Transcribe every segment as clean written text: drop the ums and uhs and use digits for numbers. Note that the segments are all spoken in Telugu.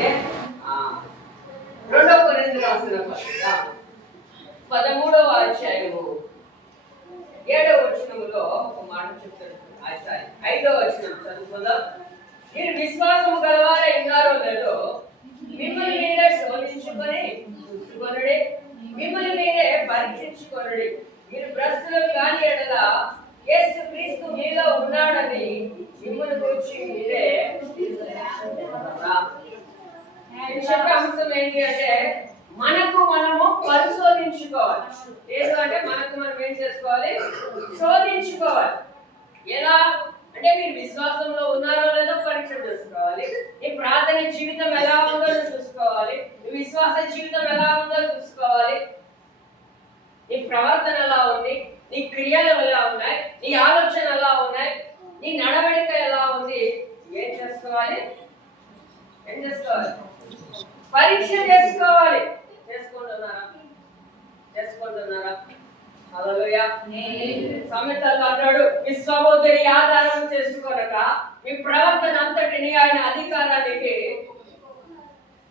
ఓకే. రెండో కొరింథీయులకు రాసిన పత్రిక 13వ అధ్యాయము 7వ వచనములో ఒక మాట చెప్తాడు. 5వ వచనం చదువుకుందాం. మీరు విశ్వాసము గలవారై ఉన్నారో లేదో మిమ్మల్ని మీరే శోధించుకొని చూసుకొనుడి, మిమ్మల్ని మీరే పరీక్షించుకొనుడి. మీరు భ్రష్టులు కాని ఎడల యేసు క్రీస్తు మీలో ఉన్నాడని మిమ్మల్ని గురించి మీరే చెప్పే అంశం ఏంటి అంటే మనకు మనము పరిశోధించుకోవాలి. లేదు అంటే మనకు మనం ఏం చేసుకోవాలి? శోధించుకోవాలి. ఎలా అంటే మీరు విశ్వాసంలో ఉన్నారో లేదో పరీక్ష చేసుకోవాలి. నీ ప్రార్థన జీవితం ఎలా ఉందో చూసుకోవాలి. నీ విశ్వాస జీవితం ఎలా ఉందో చూసుకోవాలి. నీ ప్రవర్తన ఎలా ఉంది, నీ క్రియలు ఎలా ఉన్నాయి, నీ ఆలోచన ఎలా ఉన్నాయి, నీ నడవడిక ఎలా ఉంది, ఏం చేసుకోవాలి? పరీక్ష చేసుకోవాలి. చేసుకుంటున్నారా? హల్లెలూయా. సామెతల్లో అంటాడు, మీ సహోదరి ఆధారం చేసుకోనక మీ ప్రవర్తన అంతటిని ఆయన అధికారానికి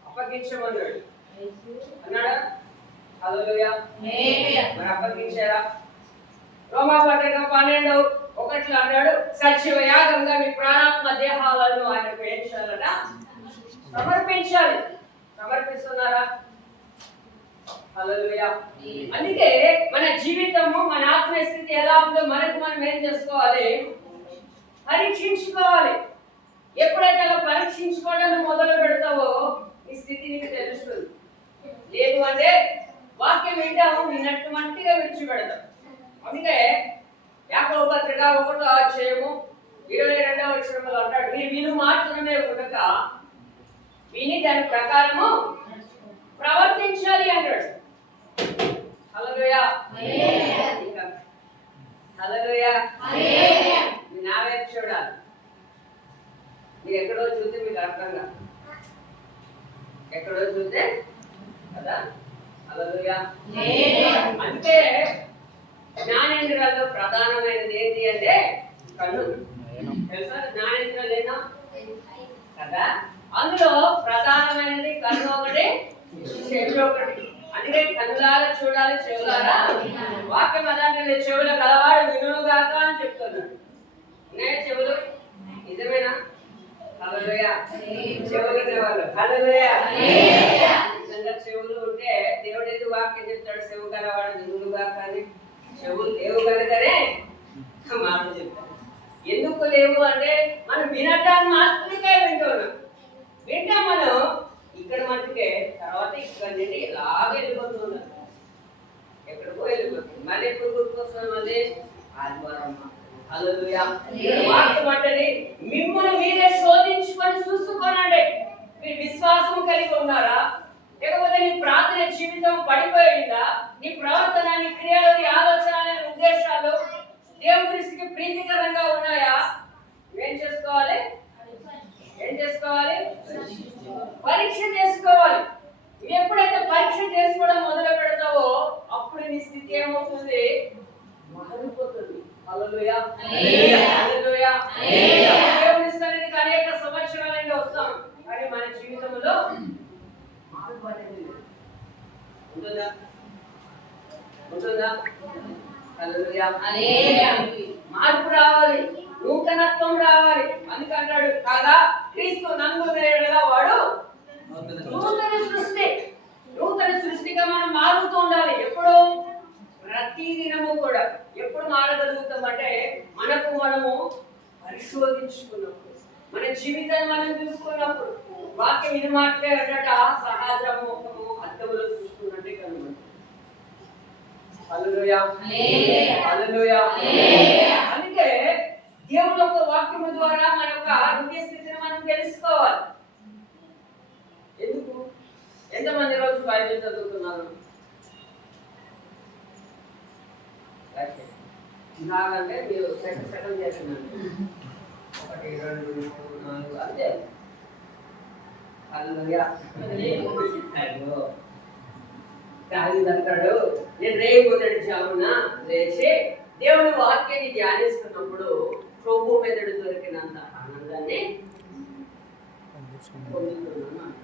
అప్పగించమన్నాడు అన్నాడా? హల్లెలూయా. మరి అప్పగించారా? రోమాపత్రిక 12:1 అన్నాడు, సజీవ యాగంగా మీ ప్రాణాత్మ దేహాలను ఆయనకు ఏం చేయాలట? సమర్పించాలి. సమర్పిస్తున్నారా? హల్లెలూయా. అందుకే మన జీవితము, మన ఆత్మీయ స్థితి ఎలా ఉందో మనకు మనం ఏం చేసుకోవాలి? పరీక్షించుకోవాలి. ఎప్పుడైతే అలా పరీక్షించుకోవడం మొదలు పెడతావో ఈ స్థితి నీకు తెలుస్తుంది. లేదు అంటే వాక్యం వింటాము, విన్నట్టు మట్టిగా విడిచిపెడతాం. అందుకే యాకోబు పత్రిక 1వ అధ్యాయము 22వ వచనంలో అంటాడు, మీరు విను మాత్రమే ఉండక విని దాని ప్రకారము ప్రవర్తించాలి అంటాడు. హల్లెలూయా. హల్లెలూయా. నా వైపు చూడాలి. మీరు ఎక్కడో చూస్తే మీకు అర్థం కాదు. ఎక్కడో చూస్తే కదా. హల్లెలూయా. అంటే జ్ఞానేంద్రియాల్లో ప్రధానమైనది ఏంటి అంటే కన్ను. తెలుసా? జ్ఞానేంద్రియాలేనా కదా. అందులో ప్రధానమైనది కన్ను ఒకటి, చెవులు ఒకటి. అందుకే కన్నులారా చూడాలి, చెవులారా వాక్యం అదంటే చెవులు గలవాడు వినును గాక అని చెప్తున్నాడు. చెవులు నిజమేనా? హల్లెలూయా. చెవులు ఉన్నవాళ్ళు హల్లెలూయా. చెవులు ఉంటే దేవుడు ఎందుకు వాక్యం చెప్తాడు? చెవు గలవాడు వినును గాక అని. చెవులు లేవు కనుకనే మాట చెప్తాడు. ఎందుకు లేవు అంటే మనం వినటాన్ని మాత్రమే వింటున్నాం. వింటాం మనం ఇక్కడ మట్టుకే, తర్వాత ఇక్కడ నుండి ఇలాగ వెళ్ళిపోతున్నాం. ఎక్కడికో వెళ్ళిపోతుంది. మళ్ళీ ఎప్పుడు గుర్తుకొస్తున్నాం? మళ్ళీ ఆదివారం. హల్లెలూయా. వాక్యం అంటది మిమ్మల్ని మీరే శోధించుకొని చూసుకోనండి. మీరు విశ్వాసం కలిగి ఉన్నారా? లేకపోతే నీ ప్రార్థన జీవితం పడిపోయిందా? నీ ప్రవర్తన, నీ క్రియలు, నీ ఆలోచన, ఉద్దేశాలు దేవుని దృష్టికి ప్రీతికరంగా ఉన్నాయా? ఏం చేసుకోవాలి? పరీక్ష చేసుకోవాలి. ఎప్పుడైతే పరీక్ష చేసుకోవడం మొదలు పెడతావో అప్పుడు నీ స్థితి ఏమవుతుంది? మారిపోతుంది. హల్లెలూయా. హల్లెలూయా. దేవుని సన్నిధికి అనేక సంవత్సరాల నుండి వస్తాం, కానీ మన జీవితంలో మార్పు అనేది ఉంటుందా? హల్లెలూయా. మార్పు రావాలి, నూతనత్వం రావాలి. అందుకంటాడు కాదా, క్రీస్తు నందు నేడుగా వాడు నూతన సృష్టి. నూతన సృష్టిగా మనం మారుతూ ఉండాలి. ఎప్పుడు? ప్రతిదినము కూడా. ఎప్పుడు మారగలుగుతాం అంటే మనకు మనము పరిశోధించుకున్నప్పుడు, మన జీవితాన్ని మనం చూసుకున్నప్పుడు. వాక్యం ఇది మాత్రమే అన్నట సహజము అర్థములో చూసుకున్నట్టే కనుగొంటాం. హల్లెలూయా. హల్లెలూయా. అందుకే దేవుని యొక్క వాక్యము ద్వారా మన యొక్క హృదయ స్థితిని మనం తెలుసుకోవాలి. ఎందుకు? ఎంతమంది రోజు బైబిల్ చదువుతున్నారు? నాకంటే మీరు సెకండ్ చేస్తున్నారు. 1 2 3 4 అంతే. హల్లెలూయా. అంటాడు, నేను రేపు జామున లేచి దేవుని వాక్యాన్ని ధ్యానిస్తున్నప్పుడు ప్రభు మెదడు దొరికినంత ఆనందాన్ని పొందుతున్నాను.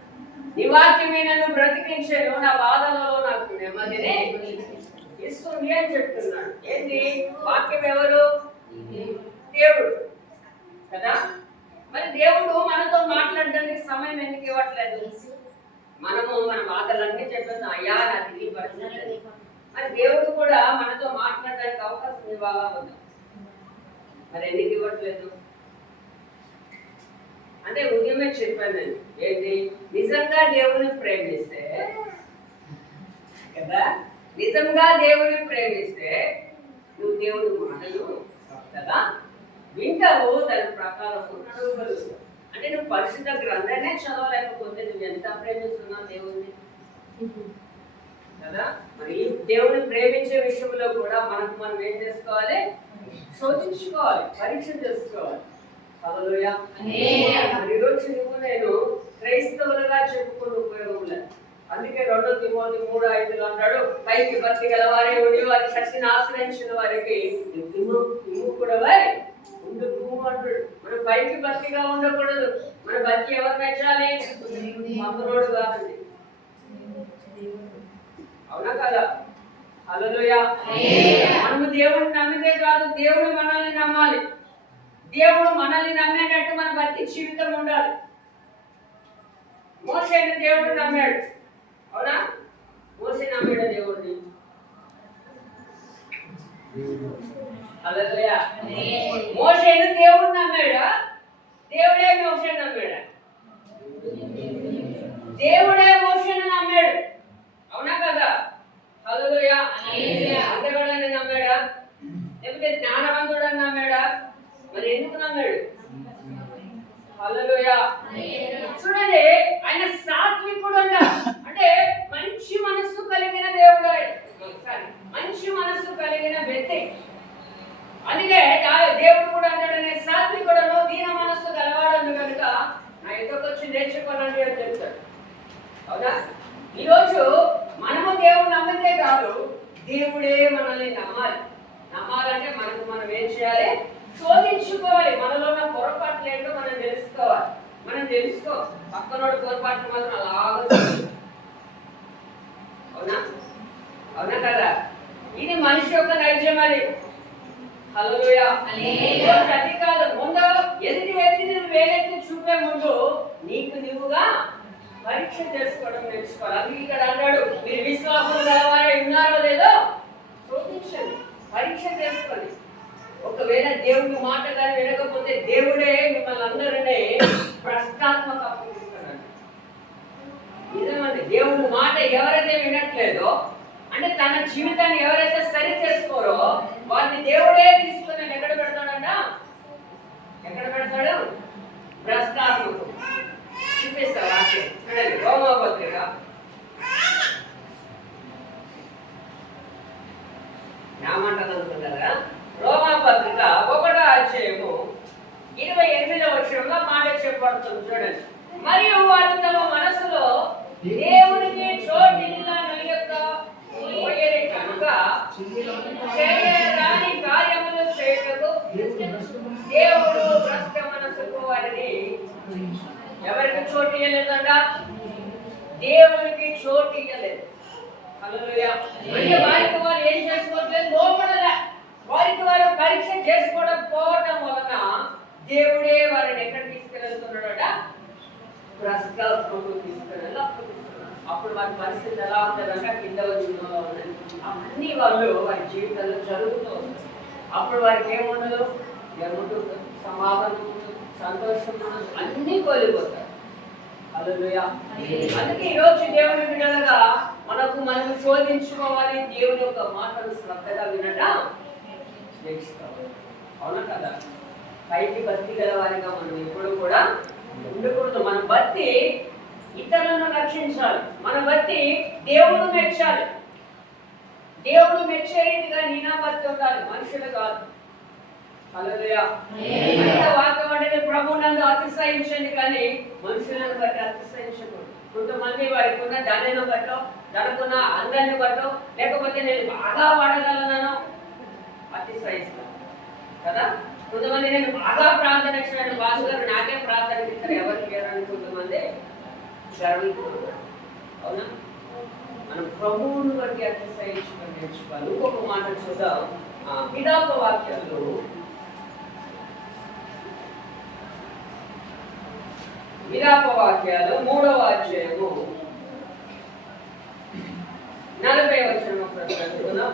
నీ వాక్యమే నన్ను బ్రతికించాను, నా బాధలలో నాకు నెమ్మదిని ఇస్తుంది అని చెప్తున్నాడు. ఏంటి వాక్యం? ఎవరు? దేవుడు కదా. మరి దేవుడు మనతో మాట్లాడడానికి సమయం ఎందుకు ఇవ్వట్లేదు? మనము మన బాధలన్నీ చెప్పేస్తాం, అయ్యా నాకు ఈ పరిస్థితి. మరి దేవుడు కూడా మనతో మాట్లాడడానికి అవకాశం ఇవ్వాలా వద్దా? మరి ఎందుకు ఇవ్వట్లేదు అంటే ఉదయమే చెప్పాను నేను. ఏంటి? నిజంగా దేవుని ప్రేమిస్తే కదా, నిజంగా దేవుని ప్రేమిస్తే నువ్వు దేవుని మాటలు కదా వింటావు, దాని ప్రకారం నడవగలుగుతావు. అంటే నువ్వు పరిశుద్ధ గ్రంథాన్నే చదవలేకపోతే నువ్వు ఎంత ప్రేమిస్తున్నావు దేవుణ్ణి కదా. మరి దేవుని ప్రేమించే విషయంలో కూడా మనం ఏం చేసుకోవాలి? శోధించుకోవాలి, పరీక్ష చేసుకోవాలి. హల్లెలూయా. ఈరోజు నువ్వు నేను క్రైస్తవులుగా చెప్పుకునే ఉపయోగం లేదు. అందుకే 2 తిమోతి 3:5 అంటాడు, పైకి భక్తి గల వారి ఉండి వారి శక్తిని ఆశ్రయించిన వారికి కూడా ఉండుము అంటాడు. మనం పైకి భక్తిగా ఉండకూడదు. మన భక్తి ఎవరు మెచ్చాలి? మందులోడు కాదండి. అవునా కదా? హల్లెలూయా. మనము దేవుడిని నమ్మితే కాదు, దేవుడు మనల్ని నమ్మాలి. దేవుడు మనల్ని నమ్మేటట్టు మన భక్తి జీవితం ఉండాలి. మోషేని దేవుడు నమ్మాడు, అవునా? మోషే నమ్మాడు దేవుడిని. హల్లెలూయా. మోషేని దేవుడు నమ్మాడా? దేవుడే మోషేని నమ్మాడా? దేవుడే మోషేని నమ్మాడు, అవునా కదా? హల్లెలూయా. అందగాడని నమ్మాడా? లేకపోతే జ్ఞానవంతుడని నమ్మాడా? మరి ఎందుకు నమ్మాడు? హల్లెలూయా. చూడండి, ఆయన సాత్వికుడు అంట. అంటే మంచి మనస్సు కలిగిన దేవుడు, మంచి మనస్సు కలిగిన వ్యక్తి. అందుకే దేవుడు కూడా అంటాడు, నేను సాత్వికుడను, దీన మనస్సు గలవాడను కనుక నా ఎదురుకు వచ్చి నేర్చుకోనండి అని చెప్తాడు. అవునా? ఈరోజు మనము దేవుడు నమ్మితే కాదు, దేవుడే మనల్ని నమ్మాలి. నమ్మాలంటే మనం ఏం చేయాలి? శోధించుకోవాలి. మనలో ఉన్న పొరపాట్లు ఏంటో మనం తెలుసుకోవాలి. మనం తెలుసుకో, పక్కనోడు పొరపాట్లు మాత్రం అలాగా. అవునా? అవునా కదా? ఇది మనిషి యొక్క నైజం. అది హల్లెలూయా. అది కాదు, ముందు ఎదుటి వ్యక్తిని నువ్వు వేలెత్తి చూపే ముందు నీకు నువ్వుగా పరీక్ష చేసుకోవడం నేర్చుకోవాలి. అందుకే ఇక్కడ అన్నాడు, మీరు విశ్వాసం గలవారే ఉన్నారో లేదో శోధించండి, పరీక్ష చేసుకోండి. ఒకవేళ దేవుడి మాట కానీ వినకపోతే దేవుడే మిమ్మల్ని అందరినీ ప్రశ్నాత్మక అప్పగిస్తున్నాడు. నిజమండి, దేవుడి మాట ఎవరైతే వినట్లేదో, అంటే తన జీవితాన్ని ఎవరైతే సరి చేసుకోరో వారిని దేవుడే తీసుకుని ఎక్కడ పెడతాడంట? ఎక్కడ పెడతాడు? ప్రశ్నాత్మకం. చూపిస్తారు వాక్యం. చూడండి, రోమాపత్రిక ఏమంటారు అనుకుంటారా? రోమాపత్రిక 1వ అధ్యాయము 28వ వచనంలో మాట చెప్పబడుతుంది. చూడండి, మరియు వారు తమ మనసులో దేవునికి చోటిల్లా పోయేది కనుక చేయరాని కార్యములు చేయటకు దేవుడు భ్రష్ట మనసుకు వారిని ఎవరికి చోటు ఇవ్వలేదంట? దేవునికి చోటు ఇవ్వలేదు. హల్లెలూయా. అంటే వారికి వారు ఏం చేసుకోవట్లేదు, లోపడలే. వారికి వారు పరీక్ష చేసుకోవడం పోవటం వలన దేవుడే వారిని ఎక్కడ తీసుకెళ్తున్నాడట? భ్రష్టాత్మకు తీసుకెళ్ళి అప్పుడు వారి పరిస్థితి ఎలా ఉంటుందంటే కింద వచ్చిన అన్ని వాళ్ళు వారి జీవితంలో జరుగుతూ వస్తారు. అప్పుడు వారికి ఏముండదు? ఏముంటుంది? సమాధానం ఉండదు, సంతోషం ఉండదు, అన్నీ కోల్పోతారు. హల్లెలూయా. అందుకే ఈరోజు దేవుని బిడ్డలుగా మనం శోధించుకోవాలి. దేవుని యొక్క మాటలు శ్రద్ధగా వినడం నేర్చుకోవాలి. అవునా కదా? పైకి భక్తి గలవారిగా మనం ఎప్పుడు కూడా ఉండకూడదు. మన భక్తి ఇతరులను రక్షించాలి. మన భక్తి దేవుడు మెచ్చాలి. దేవుడు మెచ్చే రీతిగా నీనా భక్తి ఉండాలి, మనుషులు కాదు. హల్లెలూయా. వాక్యం అంటే ప్రభువునందు అతిశయించండి కానీ మనుషులను బట్టి అతిశయించకూడదు. కొంతమంది వారికి ఉన్న ధనను బట్టో, తనకున్న అందాన్ని బట్టో, లేకపోతే నేను బాగా వాడగలను అతిశయిస్తాను కదా. కొంతమంది నేను బాగా ప్రార్థన ఇచ్చిన బాసు గారు నాకే ప్రార్థన ఇస్తారు ఎవరికి లేరని కొంతమంది జరుగుతున్నారు. అవునా? మనం ప్రభువుని బట్టి ఎక్సర్సైజ్ నేర్చుకోవాలి. ఇంకొక మాట చూద్దాం. విడాప వాక్యాలు విలాప వాక్యాలు 3వ అధ్యాయము 40వ వచనం ఒకసారి చదువుకుందాం.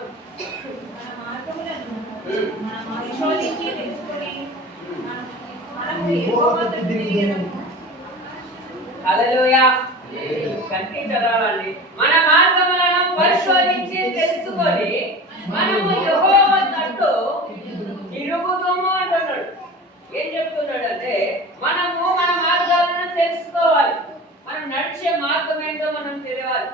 హల్లెలూయా. గట్టి చదవాలండి. మన మార్గములను పరిశోధించి తెలుసుకొని మనము యెహోవా తట్టు తిరుగుదుము అంటున్నాడు. ఏం చెప్తున్నాడు అంటే మనము మన మార్గాలను తెలుసుకోవాలి. మనం నడిచే మార్గం ఏంటో మనం తెలియాలి.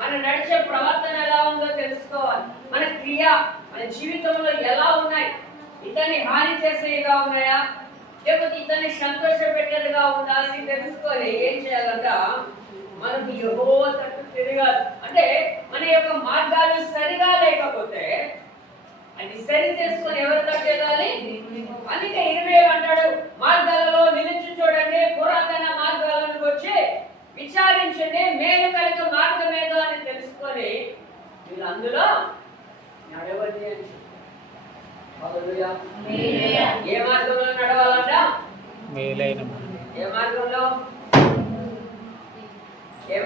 మనం నడిచే ప్రవర్తన ఎలా ఉందో తెలుసుకోవాలి. మన క్రియ మన జీవితంలో ఎలా ఉన్నాయి, ఇతన్ని హాని చేసేవిగా ఉన్నాయా లేకపోతే ఇతన్ని సంతోష పెట్టేదిగా ఉందా అని తెలుసుకొని ఏం చేయాలంట, మనకు యెహోవా తట్టు తిరగాలి. అంటే మన యొక్క మార్గాలు సరిగా లేకపోతే అది సరి చేసుకొని ఎవరి తట్టు వెళ్ళాలి. అందుకే 20 అంటాడు, మార్గాలలో నిలిచి చూడండి, పురాతన మార్గాలను వచ్చి విచారించండి, మేలు కలిగే మార్గం ఏదో అని తెలుసుకొని మీరు అందులో నడవండి అని. ఏ మార్గంలో నడవాలంట? ఏ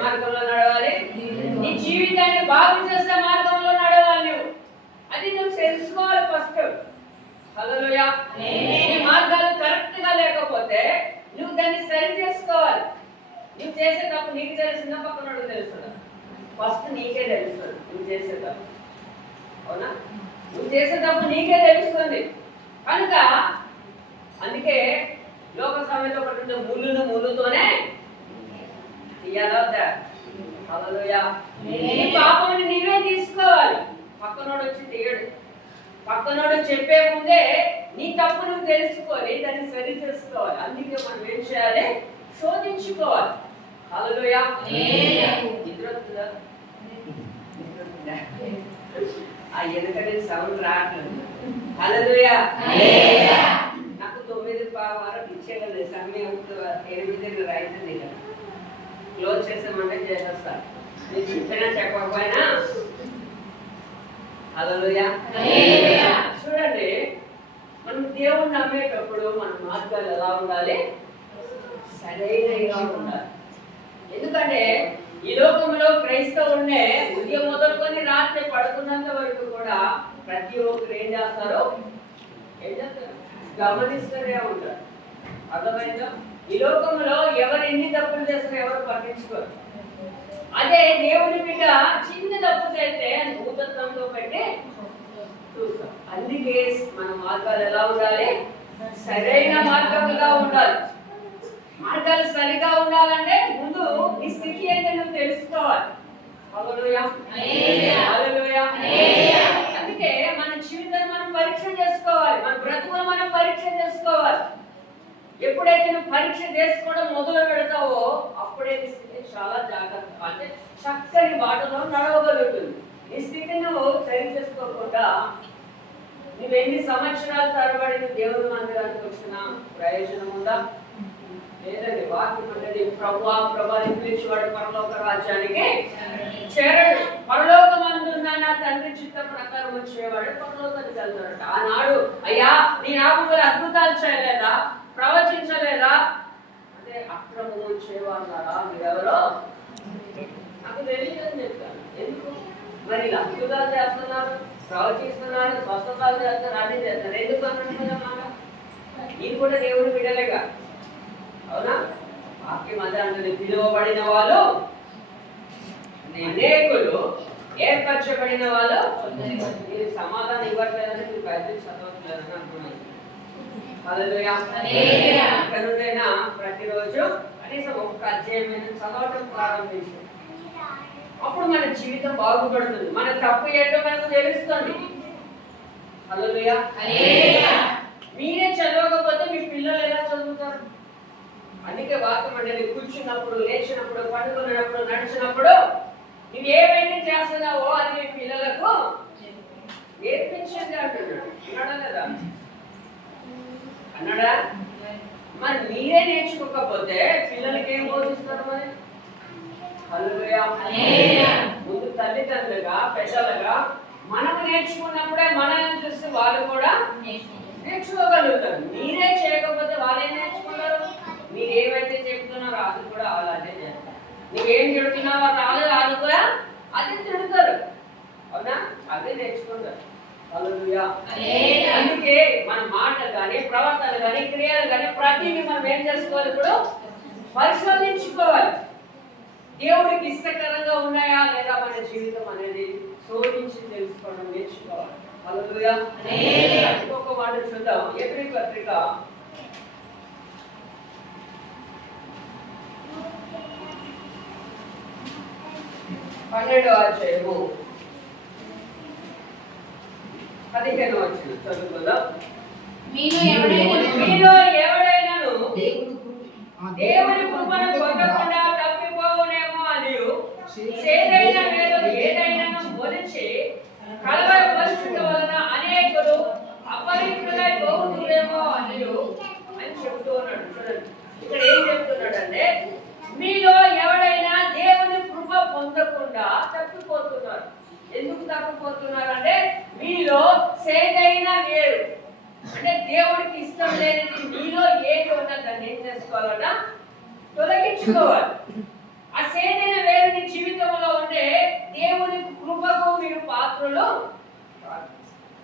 మార్గంలో నడవాలి? నీ జీవితాన్ని బాగు చేసే మార్గంలో నడవాలి. నువ్వు అది నువ్వు తెలుసుకోవాలి ఫస్ట్. హల్లెలూయా. నీ మార్గాలు కరెక్ట్ గా లేకపోతే నువ్వు దాన్ని సరి చేసుకోవాలి. నువ్వు చేసే తప్పు నీకు తెలిసిందా పక్కనోడు తెలుస్తుందా? ఫస్ట్ నీకే తెలుస్తుంది నువ్వు చేసే తప్పు. అవునా? నువ్వు చేసే తప్పు నీకే తెలుస్తుంది కనుక అందుకే లోక సమయంలో ఒకటి ముళ్ళును ముళ్ళుతోనే తీయాలవుతా. హల్లెలూయా. నీ పాపముని నీవే తీసుకోవాలి. పక్కనోడు వచ్చి తీయడు. పక్కనోడు చెప్పే ముందే నీ తప్పు నువ్వు తెలుసుకొని దాన్ని సరి చేసుకోవాలి. అందుకే మనం ఏం చేయాలి? శోధించుకోవాలి. హల్లెలూయా. నిద్రొస్తుందా? ఎందుకంటే సౌండ్ రావట్లేదు. హల్లెలూయా. నాకు 9:15 ఇచ్చేయగలదు సమయం. 8 రైతుంది కదా, క్లోజ్ చేసామంటే చేసేస్తారు. మీరు చెప్పినా చెప్పకపోయినా. హల్లెలూయా. చూడండి, మనం దేవుణ్ణి నమ్మేటప్పుడు మన మార్గాలు ఎలా ఉండాలి? సరైనగా ఉండాలి. ఎందుకంటే ఈ లోకంలో క్రైస్తవునే ఉదయం మొదలుకొని రాత్రి పడుకున్నంత వరకు కూడా ప్రతి ఒక్కరు ఏం చేస్తారు? గమనిస్తూనే ఉంటారు. అర్థమైందా? ఈ లోకంలో ఎవరు ఎన్ని తప్పులు చేస్తారో ఎవరు పట్టించుకోరు. అదే దేవుని బిడ్డ చిన్న తప్పు చేస్తే భూతత్వంలో పెట్టి చూస్తాం. అందుకే మన మార్గాలు ఎలా ఉండాలి? సరైన మార్గంగా ఉండాలి. మార్గాలు సరిగా ఉండాలంటే ముందు నీ స్థితి ఏంటో నువ్వు తెలుసుకోవాలి. హల్లెలూయా. హల్లెలూయా. అందుకే మన జీవితాన్ని మనం పరీక్ష చేసుకోవాలి. మన బ్రతుకును మనం పరీక్ష చేసుకోవాలి. ఎప్పుడైతే నువ్వు పరీక్ష చేసుకోవడం మొదలు పెడతావో అప్పుడే నీ స్థితి చాలా జాగ్రత్త, అంటే చక్కని బాటలో నడవగలుగుతుంది. నీ స్థితిని నువ్వు సరి చేసుకోకుండా నువ్వు ఎన్ని సంవత్సరాల తరబడి దేవుని మందిరానికి వచ్చిన ప్రయోజనం ఉందా? లేదండి. వాక్యం అనేది ప్రభువా ప్రభాని పిలిచేవాడు పరలోక రాజ్యానికి చేరడు. పరలోకమందున్న నా తండ్రి చిత్త ప్రకారం వచ్చేవాడు పరలోకానికి వెళ్తాడట. ఆనాడు అయ్యా నీ నామములో అద్భుతాలు చేయలేదా, ప్రవచించలేదా అంటే అక్రమం వచ్చేవాళ్ళారా మీరెవరో నాకు తెలియదని చెప్తాను. ఎందుకు మరి ఇలా అద్భుతాలు చేస్తున్నారు, ప్రవచిస్తున్నారు, స్వస్థతాలు చేస్తున్నారు, అన్ని చేస్తారు. ఎందుకు అన్నమాట? నేను కూడా దేవుని బిడ్డలేగా. అవునా? వాక్యం అదే అంటే పిలువబడిన వాళ్ళు అనేకులు, ఏర్పరచబడిన వాళ్ళు మీరు సమాధానం ఇవ్వట్లేదని మీరు బైబిల్ చదవట్లేదని అంటున్నాను. హల్లెలూయా. ఎక్కడుంటైనా ప్రతిరోజు కనీసం ఒక్క అధ్యాయమైన చదవటం ప్రారంభించాం. అప్పుడు మన జీవితం బాగుపడుతుంది. మన తప్పు ఏంటో మనకు తెలుస్తుంది. హల్లెలూయా. మీరే చదవకపోతే మీ పిల్లలు ఎలా చదువుతారు? అందుకే వాక్యం అంటే కూర్చున్నప్పుడు, లేచినప్పుడు, పడుకున్నప్పుడు, నడిచినప్పుడు నువ్వు ఏమైతే చేస్తున్నావో అది మీ పిల్లలకు నేర్పించండి అంటున్నాడు. వినడం లేదా? అన్నాడా? మరి మీరే నేర్చుకోకపోతే పిల్లలకి ఏం బోధిస్తారు? మరి హల్లెలూయా. ముందు తల్లిదండ్రులుగా పెద్దలుగా మనం నేర్చుకున్నప్పుడే మనల్ని చూసి వాళ్ళు కూడా నేర్చుకోగలుగుతారు. మీరే చేయకపోతే వాళ్ళేం నేర్చుకుంటారు? మీరు ఏమైతే చెప్తున్నారో అది కూడా వాళ్ళు అదే చేస్తారు. నువ్వేం చెడుతున్నావో వాళ్ళు కూడా అదే తిడుతారు. అవునా? అదే నేర్చుకుంటారు. హల్లెలూయా. అందుకే మన మాట కానీ ప్రవర్తన కానీ క్రియలు కానీ ప్రతిదీ మనం ఏం చేసుకోవాలి? ఇప్పుడు పరిశోధించుకోవాలి. దేవుడికి ఇష్టకరంగా ఉన్నాయా లేదా మన జీవితం అనేది శోధించి తెలుసుకోవడం నేర్చుకోవాలి. హల్లెలూయా. ఇంకొక మాట చూద్దాం. ఎబ్రీ పత్రిక 12వ అధ్యాయము 15వ వచనం చదువుకుందాం. మీలో ఎవడైనాను దేవుని కృపను పొందకుండా తప్పిపోవునేమో అని సేదైన ఏదైనాను మొలిచి కలవరపరచుట వలన అనేకులు అపవిత్రులై పోవుదురేమో అని చెప్తూ ఉన్నాడు. చూడండి ఇక్కడ ఏం చెప్తున్నాడంటే, మీలో ఎవడైనా దేవుని కృప పొందకుండా తప్పిపోతున్నారు. ఎందుకు తప్పిపోతున్నారంటే మీలో సేదైన వేరు, అంటే దేవుడికి ఇష్టం లేనిది మీలో ఏది ఉన్నా దాన్ని ఏం చేసుకోవాలన్నా తొలగించుకోవాలి. ఆ సేదైన వేరు నీ జీవితంలో ఉంటే దేవుని కృపకు మీరు పాత్రలు.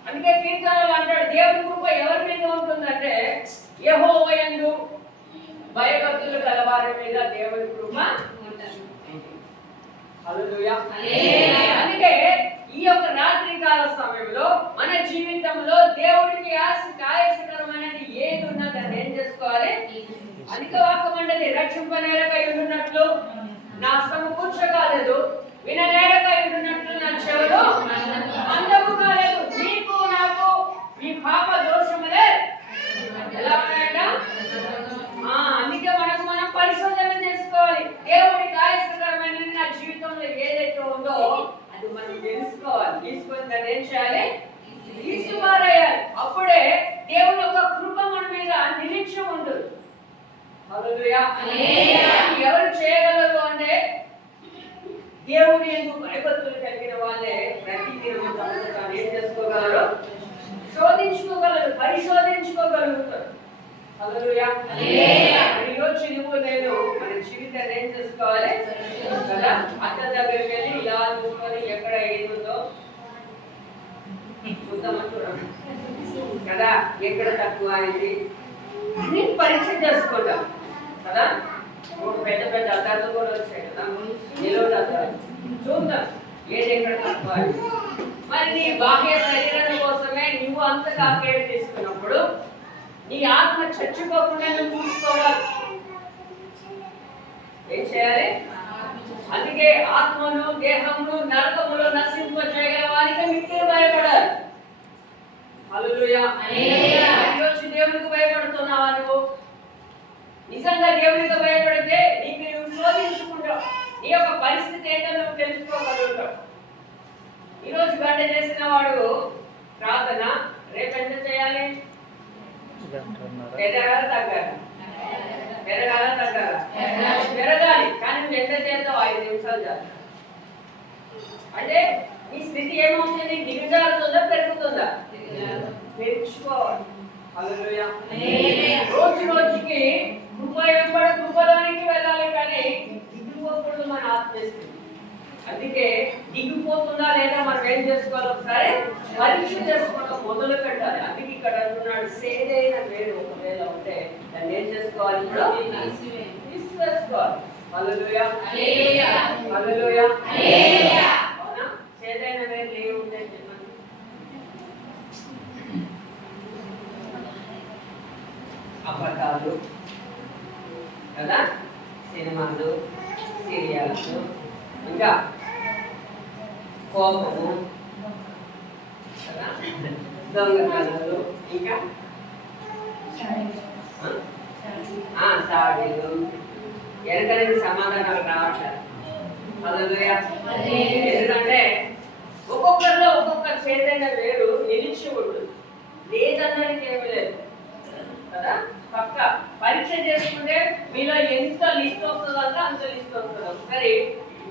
అందుకే కీర్తనలు అంటాడు, దేవుని కృప ఎవరి మీద ఉంటుందంటే యెహోవా యందు భయభక్తులు గలవారి మీద దేవుని కృప ఉంటుంది. హల్లెలూయా. అందుకే ఈ యొక్క రాత్రి కాల సమయంలో మన జీవితంలో దేవుడికి ఆయాసకరమైనది ఏది ఉన్నా దాన్ని ఏం చేసుకోవాలి? అధిక వాక్యం అంటే రక్షింపనేలకై ఉండున్నట్లు నా శ్రమ కూర్చోకాలేదు, విననేలకై ఉండున్నట్లు నా చెవులు అందము కాలేదు. నీకు నాకు ఈ పాప దోషములే ఎలా ఉన్నాయట? అందుకే మనం పరిశోధన చేసుకోవాలి. దేవుడికి ఆయాసకరమైనది నా జీవితంలో ఏదైతే ఉందో అది మనం తెలుసుకోవాలి. తీసుకొని దాన్ని ఏం చేయాలి? తీసిపారేయాలి. అప్పుడే దేవుని యొక్క కృప మన మీద నిరీక్ష ఉండదు. హల్లెలూయా. ఎవరు చేయగలరు అంటే దేవుని యందు భయభక్తులు కలిగిన వాళ్ళే ప్రతి దినము తాను ఏం చేసుకోగలరు? శోధించుకోగలరు, పరిశోధించుకోగలుగుతారు. హల్లెలూయా. ఈరోజు నువ్వు నేను మన జీవితాన్ని ఏం చేసుకోవాలి కదా? అత్త దగ్గరికి వెళ్ళి ఇలా చూసుకొని ఎక్కడ ఏది ఉందో చూద్దామని చూడండి కదా, ఎక్కడ తక్కువ అయింది నీకు పరీక్ష చేసుకుంటాం కదా. పెద్ద పెద్ద అద్దాలు కూడా వచ్చాయి కదా, నిలవడు అద్దాలు. చూద్దాం ఏది ఎక్కడ తక్కువ అయింది. మరి నీ బాహ్య శరీరం కోసమే నువ్వు అంతగా కేర్ తీసుకున్నప్పుడు నీ ఆత్మ చచ్చిపోకుండా నువ్వు చూసుకోవాలి. ఏం చేయాలి? అందుకే ఆత్మను దేహమును నరకములో నశింప చేయగల వారికి మిక్కిలి భయపడాలి. హల్లెలూయా. ఈరోజు దేవునికి భయపడుతున్నావా? నువ్వు నిజంగా దేవునికి భయపడితే నీకు నువ్వు శోధించుకుంటావు. నీ యొక్క పరిస్థితి ఏంటో నువ్వు తెలుసుకోగలుగుతావు. ఈరోజు గంట చేసిన వాడు ప్రార్థన రేపు ఎంత చేయాలి? పెరగాల తగ్గాల? పెరగాల తగ్గాల? పెరగాలి. కానీ నువ్వు ఎంత చేస్తావు? 5 నిమిషాలు చేస్తావు. అంటే నీ స్థితి ఏమవుతుంది? దిగజారుతుందా పెరుగుతుందా? పెంచుకోవాలి. హల్లెలూయా. రోజు రోజుకి కృపలోనికి వెళ్ళాలి, కానీ దిగిపోకూడదు మన ఆత్మస్థితి. అందుకే దిగిపోతుందా లేదా మనం ఏం చేసుకోవాలి? ఒకసారి పరీక్ష చేసుకోవడం మొదలు పెట్టాలి. అందుకే ఇక్కడ అంటున్నాడు, సేదైన వేరు ఒకవేళ ఉంటే దాన్ని ఏం చేసుకోవాలి? తీసివేసుకోవాలి. హల్లెలూయా. హల్లెలూయా. అవునా? సేదైన వేరు లేవు ఉంటే చెప్పండి. అబద్ధాలు కదా, సినిమాలు, సీరియల్స్, ఇంకా కోపము కదా, దొంగతనాలు, ఇంకా సాడీలు, ఎందుకంటే సమాధానాలు రావట్లేదు. హల్లెలూయా. ఎందుకంటే ఒక్కొక్కరిలో ఒక్కొక్క చేదైన వేరు నిలిచి ఉంటుంది. లేదన్నది ఏమి లేదు. కదా. పక్క పరీక్ష చేసుకుంటే మీలో ఎంత లిస్ట్ వస్తుందో అంత లిస్ట్ వస్తుంది. ఒకసారి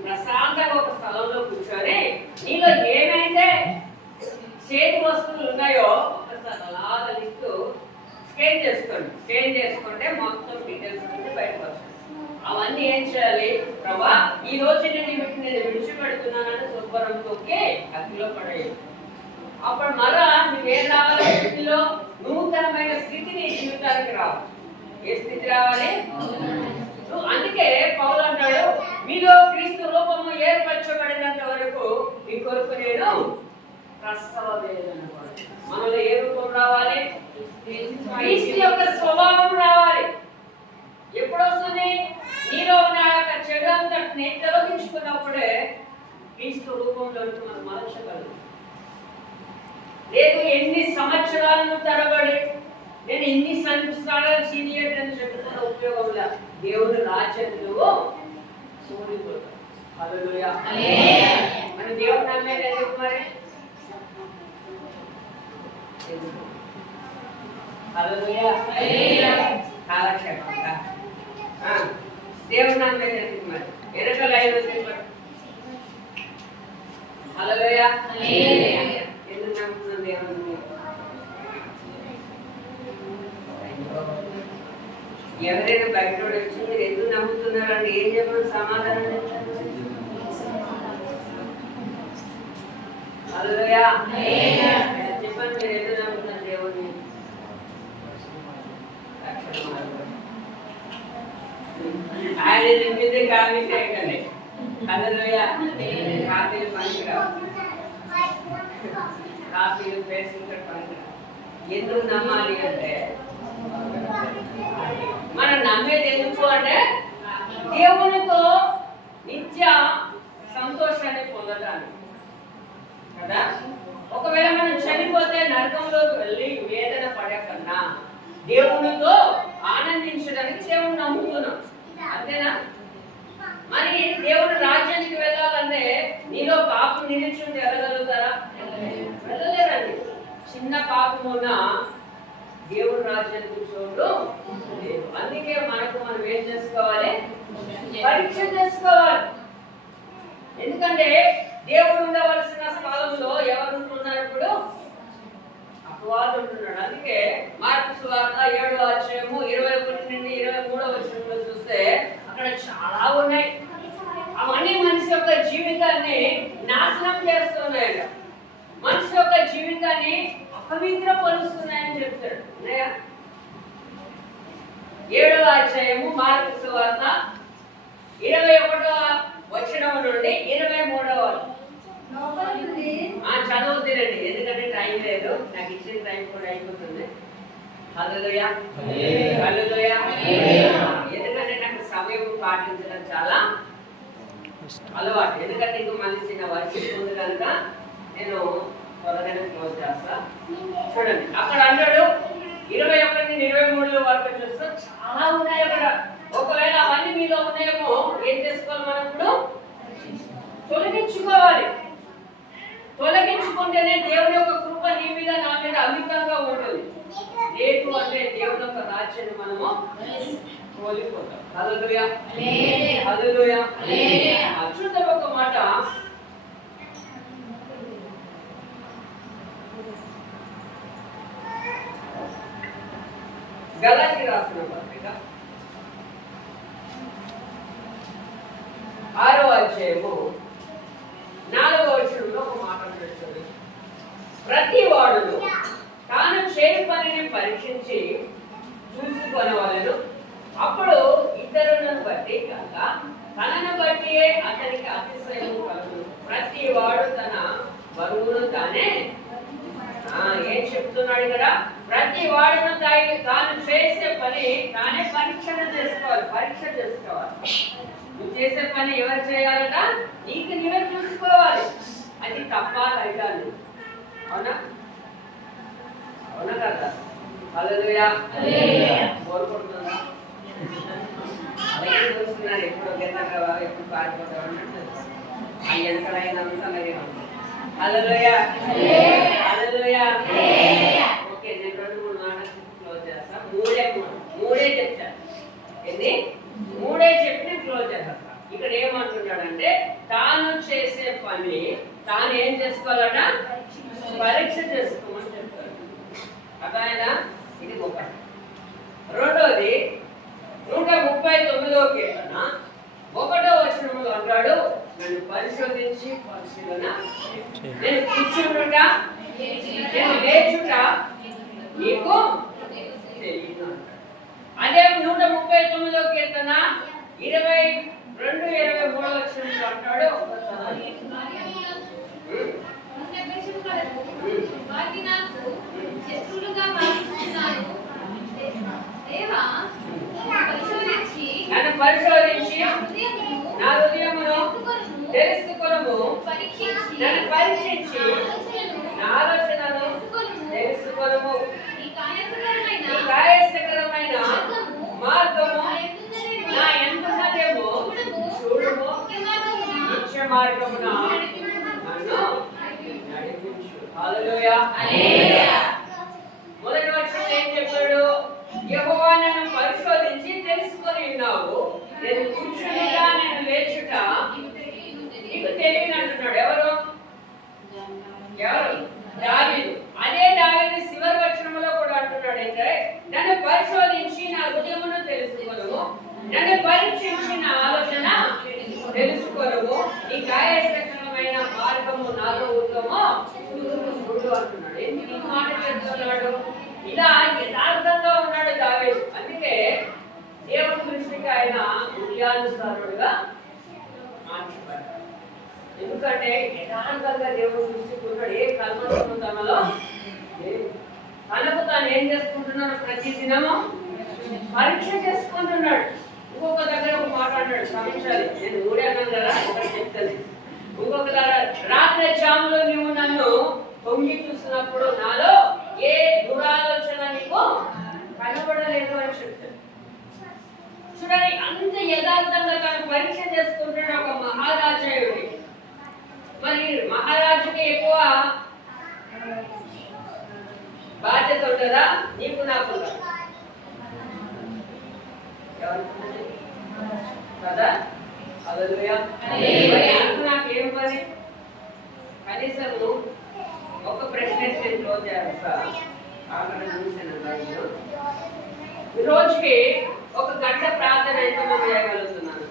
ప్రశాంతంగా ఒక స్థలంలో కూర్చొని మీలో ఏమైతే చేతి వస్తువులు ఉన్నాయో ఒకసారి అలాగా లిస్టు స్కేన్ చేసుకోండి. స్కేన్ చేసుకుంటే మొత్తం డీటెయిల్స్ అనేది బయటకు వస్తుంది. అవన్నీ ఏం చేయాలి? ప్రభా ఈ రోజు నేను విడిచిపెడుతున్నానని శుభ్రం తొక్కి అగ్నిలో పడేయాలి. అప్పుడు మరలా నువ్వేం రావాలి? స్థితిలో నూతనమైన స్థితిని జీవితానికి రావాలి. ఏ స్థితి రావాలి? అందుకే పౌలు అంటాడు, మీలో క్రీస్తు రూపము ఏర్పరచబడినంత వరకు మీ కొరకు నేను ప్రసవ వేదన. మనలో ఏ రూపం రావాలి? క్రీస్తు యొక్క స్వభావం రావాలి. ఎప్పుడు వస్తుంది? నీలో ఉన్న యొక్క చెడు అంతటిని తొలగించుకున్నప్పుడే క్రీస్తు రూపంలో మనం మార్చగలరు. లేదు ఎన్ని సంవత్సరాలను తరబడి నేను ఇన్ని సంవత్సరాల సీనియర్ అని చెప్పుకున్న ఉపయోగం లేదు. దేవుడు రాజ్యంలో సూర్యుడు. హల్లెలూయా. మన దేవుడు నమ్మేది ఎందుకు మరి? హల్లెలూయా. కాలక్షేపంగా దేవుడు నమ్మేది ఎందుకు మరి? వెనక లైన్ వచ్చింది. హల్లెలూయా. ఎందుకు నమ్ముతున్నాం దేవుడిని? ఎవరైనా బయట వచ్చి మీరు ఎందుకు నమ్ముతున్నారంటే ఏం చెప్పిన సమాధానం చెప్తారు? హల్లెలూయా. చెప్పండి, మీరు ఎందుకు నమ్ముతున్నారు దేవుడిని? ఆయన చెప్పింది కాఫీ చేయకండి. హల్లెలూయా. కాఫీలు పనికిరావు, కాఫీలు పేస్ట్ పనికిరావు. ఎందుకు నమ్మాలి అంటే మనం నమ్మేది ఎందుకు అంటే దేవునితో నిత్య సంతోషాన్ని పొందడానికి కదా. ఒకవేళ మనం చనిపోతే నరకంలోకి వెళ్ళి వేదన పడే కన్నా దేవునితో ఆనందించడానికి దేవుని నమ్ముతున్నాం. అంతేనా? మరి దేవుని రాజ్యానికి వెళ్ళాలంటే నీలో పాపం నిలిచింది వెళ్ళగలుగుతారా? వెళ్ళలేరండి. చిన్న పాపమున్న దేవుని రాజ్యానికి చోటు లేదు. అందుకే మనకు మనం ఏం చేసుకోవాలి? పరీక్ష చేసుకోవాలి. ఎందుకంటే దేవుడు ఉండవలసిన స్థలంలో ఎవరు ఉంటున్నారు? ఇప్పుడు అపవాది ఉంటున్నాడు. అందుకే మార్కు సువార్త 7వ అధ్యాయము 21 నుండి 23వ వచనంలో చూస్తే అక్కడ చాలా ఉన్నాయి. అవన్నీ మనిషి యొక్క జీవితాన్ని నాశనం చేస్తున్నాయి. మనిషి యొక్క జీవితాన్ని అపవిత్రపరుస్తున్నాయని చెప్తాడు. 7వ అధ్యాయము మార్కు సువార్త 21వ వచనం నుండి 23వ చదువుతారండి. ఎందుకంటే టైం లేదు, నాకు ఇచ్చిన టైం కూడా అయిపోతుంది. హల్లెలూయా. హల్లెలూయా. ఎందుకంటే నాకు సమయం పాటించడం చాలా అలవాటు. ఎందుకంటే ఇంకో మళ్ళీ చిన్న వర్క్ ఉంది కనుక నేను త్వరగానే క్లోజ్ చేస్తా. చూడండి, అక్కడ అన్నాడు 21 నుండి 23 వరకు చూస్తే చాలా ఉన్నాయి అక్కడ. ఒకవేళ అవన్నీ మీలో ఉన్నాయేమో ఏం చేసుకోవాలి? మనం ఇప్పుడు తొలగించుకోవాలి. తొలగించుకుంటేనే దేవుని యొక్క కృప నీ మీద నా మీద అమితంగా ఉంటుంది. లేదు అంటే దేవుని యొక్క రాజ్యాన్ని మనము కోల్పోతాం. హల్లెలూయా. హల్లెలూయా. చూద్దాం ఒక మాట. గలాతీ రాసిన పత్రిక 6వ అధ్యాయము 4వ వచనంలో ఒక మాట ఉంటుంది. ప్రతి వాడును తాను చేయు పనిని పరీక్షించి చూసుకొనవలెను. అప్పుడు ఇతరులను బట్టి కాక తనను బట్టి అతనికి అతిశయము కలుగును. ప్రతి వాడు తన బరువును తానే ఏం చెప్తున్నాడు కదా? ప్రతి వాడును తాను చేసే పని తానే పరీక్ష చేసుకోవాలి. నువ్వు చేసే పని ఎవరు చేయాలట? నీకు నువ్వే చూసుకోవాలి. అది తప్ప రైతాలు. అవునా? అవునా కదా? హల్లెలూయా. కోరుకుంటున్నా అలాగే చూస్తున్నారు. ఎప్పుడు ఒకేసారి ఎప్పుడు పారిపోతావు అన్నట్టు ఆ ఎంతలైనంత అలాగే ఉంది. హల్లెలూయా. హల్లెలూయా. ఓకే, నేను 2-3 మాటలు క్లోజ్ చేస్తా. మూడే చెప్తాను. ఏంది? మూడే చెప్పి నేను క్లోజ్ చేస్తాను. ఇక్కడ ఏమంటున్నాడంటే తాను చేసే పని తాను ఏం చేసుకోవాలన్నా పరీక్ష చేసుకోమని చెప్తాడు. అర్థమైనా? ఇది ఒకటి. రెండోది 139వ కీర్తన 1వ వచనంలో అంటాడు, నన్ను పరిశోధించి పరిశీలన, నేను కూర్చుంట నేను లేచుట నీకు తెలియదు. అదే 139వ కీర్తన 22-23 వచనంలో అంటాడు, నన్ను పరిశోధించి నా హృదయమును తెలుసుకొనుము, నన్ను పరీక్షించి నా ఆలోచనను తెలుసుకొనుము, కాయస్థకరమైన మార్గము నా ఎంతసేమో చూడుము, నిత్య మార్గమున నన్ను నడిపించు. హల్లెలూయా. మొదటి వచనం ఏం చెప్పాడు? యెహోవా నన్ను పరిశోధించి తెలుసుకొని ఉన్నావు, నేను కూర్చునిగా నేను లేచుట నీకు తెలియదు అంటున్నాడు. ఎవరు? దావీదు. అదే దావీదు చివరి వచనంలో కూడా అంటున్నాడు అంటే, నన్ను పరిశోధించి నా హృదయమును తెలుసుకొనుము, నన్ను పరీక్షించి నా ఆలోచన తెలుసుకొనుము, ఈ కాయస్థకరమైన మార్గము నాలో ఉందమో చూడు అంటున్నాడు. ఎందుకు ఈ మాట చెప్తున్నాడు? ఇలా యథార్థంగా ఉన్నాడు దావీదు. అందుకే దేవుని దృష్టికి ఆయన హృదయానుసారుడుగా మార్చబడ్డాడు. ఎందుకంటే యథార్థంగా దేవుని దృష్టికి ఉన్నాడు. ఏ కల్మషము తనలో లేదు. తనకు తాను ఏం చేసుకుంటున్నాడు? ప్రతి దినము పరీక్ష చేసుకుంటున్నాడు. ఇంకొక దగ్గర ఒక మాట అన్నాడు, క్షమించాలి, నేను ఊరేగాను కదా, ఒకటి చెప్తాను. ఇంకొక దగ్గర, రాత్రి జాములో నువ్వు నన్ను తొంగి చూసినప్పుడు నాలో ఏ దురాలోచన నీకు కనబడలేదు అని చెప్తాడు. చూడండి, అంత యథార్థంగా తను పరీక్ష చేసుకుంటున్న ఒక మహారాజయుడి. మరి మహారాజుకి ఎక్కువ బాధ్యత ఉంటుందా? నీకు నాకు కదా? హల్లెలూయా. నాకేం పని? కనీసము ఒక ప్రశ్న క్లోజ్ చేస్తా. ఈ రోజుకి ఒక గంట ప్రార్థన ఎంతమంది చేయగలుగుతున్నాను?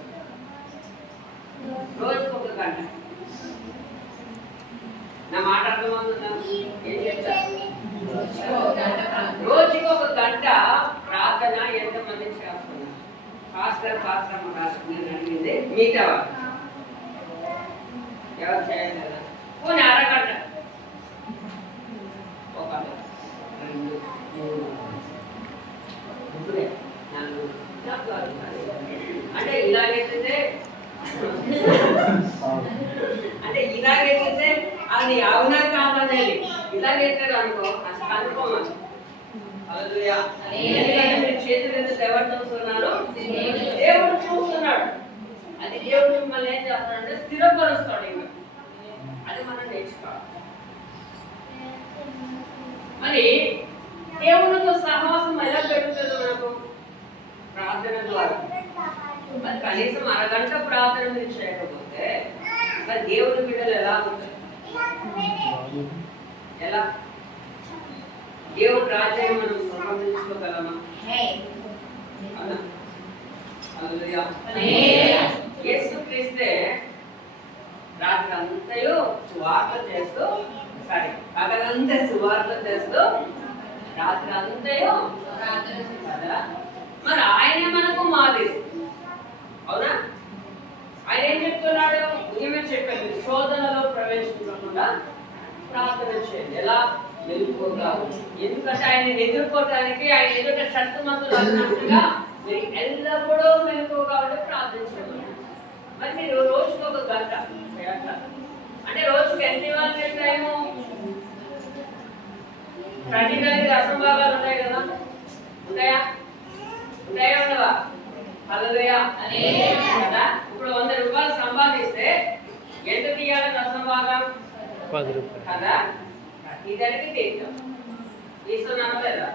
రోజుకి ఒక గంట. నా మాట అర్థమవుతుందా? ఏం చెప్తాను? రోజుకి ఒక గంట ప్రార్థన ఎంతమంది చేస్తున్నారు? పాస్టర్ నేను అడిగింది మిగతా ఎవరు చేయాలి కదా? పోనీ అరగంట, 1, 2, 3, 4 అంటే ఇలాగైతే అది అవునా కాదనేది ఇలాగైతే అనుకో, అసలు అనుకోమని. హల్లెలూయా. ఎందుకంటే మీరు చేతులు ఎందుకు ఎవరితో చూస్తున్నారు? దేవుడు చూస్తున్నాడు. అది దేవుడు మిమ్మల్ని ఏం చేస్తాడంటే స్థిరపరుస్తాడు. ఇంకా అది మనం నేర్చుకోవాలి. మరి దేవునితో సహవాసం ఎలా పెరుగుతుంది మనకు? ప్రార్థన ద్వారా. మరి కనీసం అరగంట ప్రార్థన మీరు చేయకపోతే మరి దేవుని బిడ్డలు ఎలా ఉంటారు? ఎలా? దేవుని రాజ్యాన్ని మనం సంపాదించుకోగలమా? యేసుక్రీస్తే రాత్రి అంతయు సువార్త చేస్తూ, పగలంతా సువార్త చేస్తూ రాత్రి అంతయు కదా. మరి ఆయనే మనకు మాదిరి, అవునా? ఆయన ఏం చెప్తున్నాడు? ఏమే చెప్పాడు? శోధనలో ప్రవేశించకుండా ప్రార్థన చేయండి. ఎలా? మెలుకువగా. ఎందుకంటే ఆయన ఎదుర్కోవటానికి, ఆయన ఎదుట శక్తిమంతులు అన్నట్టుగా మీరు ఎల్లప్పుడూ మెలుకువగా ఉండి ప్రార్థించండి. మరి మీరు రోజుకి ఒక గంట అంటే రోజుకి ఎన్ని వాళ్ళు చెప్పాము? ప్రతి దానికి అసంభావాలు ఉన్నాయి కదా? ఉన్నాయా? ఉండవా? హల్లెలూయా కదా. ఇప్పుడు 100 రూపాయలు సంపాదిస్తే ఎంత తీయాలి దశంభాగం? 10 రూపాయలు కదా. ఇద్దరికి తీద్దాం. తీసుకున్నామా లేదా?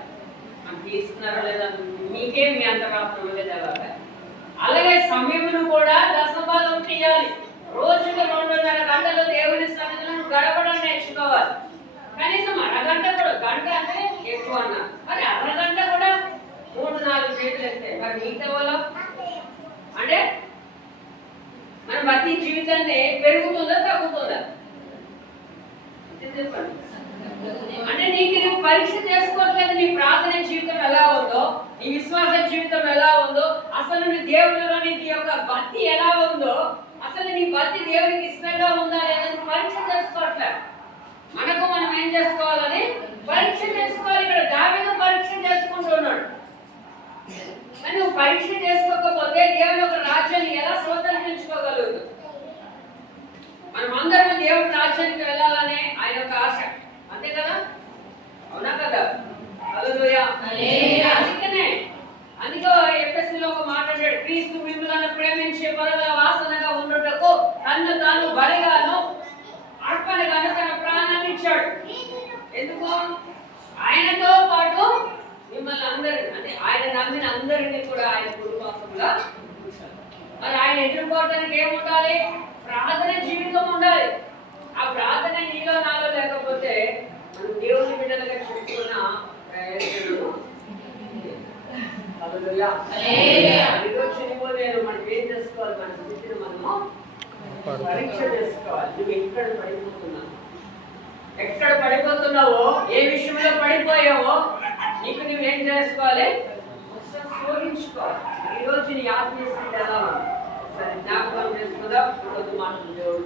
తీసుకున్నారో లేదా మీకే మీ అంతరాత్మ లేదా. అలాగే సమయమును కూడా దశభాగం చేయాలి. రోజుకి 2.5 గంటలు దేవుని సన్నిధిలో గడపడం నేర్చుకోవాలి. కనీసం అరగంట కూడా, గంట అంటే ఎక్కువ అన్నారు, మరి అరగంట కూడా 3-4 చేతులు ఎత్తే మరి మిగతా వాళ్ళు అంటే మన భక్తి జీవితాన్ని పెరుగుతుందా తగ్గుతుందా చెప్పండి. అంటే నువ్వు పరీక్ష చేసుకోవట్లేదు. నీ ప్రార్థన జీవితం ఎలా ఉందో, నీ విశ్వాస జీవితం ఎలా ఉందో, అసలు నీ దేవుడిలో నీ యొక్క భక్తి ఎలా ఉందో, అసలు నీ భక్తి దేవుడికి ఇష్టంగా ఉందా లేదా నువ్వు పరీక్ష చేసుకోవట్లేదు. మనకు మనం ఏం చేసుకోవాలని పరీక్ష చేసుకోవాలి. ఇక్కడ దావీదు పరీక్ష చేసుకుంటున్నాడు. మరి నువ్వు పరీక్ష చేసుకోకపోతే దేవుని ఒక రాజ్యాన్ని ఎలా స్వతంత్రించుకోగలుగుతావు? మనం అందరం దేవుడి రాజ్యానికి వెళ్ళాలనే ఆయన ఒక ఆశ, అంతే కదా, అవునా కదా? హల్లెలూయా. అందుకే ఎఫెసీయులో ఒక మాట అంటాడు, క్రీస్తు మిమ్ములను ప్రేమించే పరగల వాసనగా ఉండుటకు తన్ను తాను బలిగాను అర్పణగాను తన ప్రాణాన్ని ఇచ్చాడు. ఎందుకు? ఆయనతో పాటు మిమ్మల్ని అందరినీ, అంటే ఆయన నమ్మిన అందరినీ కూడా ఆయన కుటుంబంగా ఉంచాలి. మరి ఆయన ఎదుర్కోవడానికి ఏముండాలి? ప్రార్థన జీవితం ఉండాలి. ఆ ప్రార్థన నీలో నాలో లేకపోతే మనం దేవుని బిడ్డలుగా చూసుకున్న ప్రయోజనము మనం ఏం చేసుకోవాలి? మన స్థితిని మనము పరీక్ష చేసుకోవాలి. నువ్వు ఎక్కడ పడిపోతున్నావో, ఏ విషయంలో పడిపోయావో నీకు నువ్వేం చేసుకోవాలి? శోధించుకోవాలి. ఈరోజు నీ ఆత్మీయ స్థితి ఎలా ఉంది? సరే జ్ఞాపకం చేసుకుందాం. మాటలు దేవుడు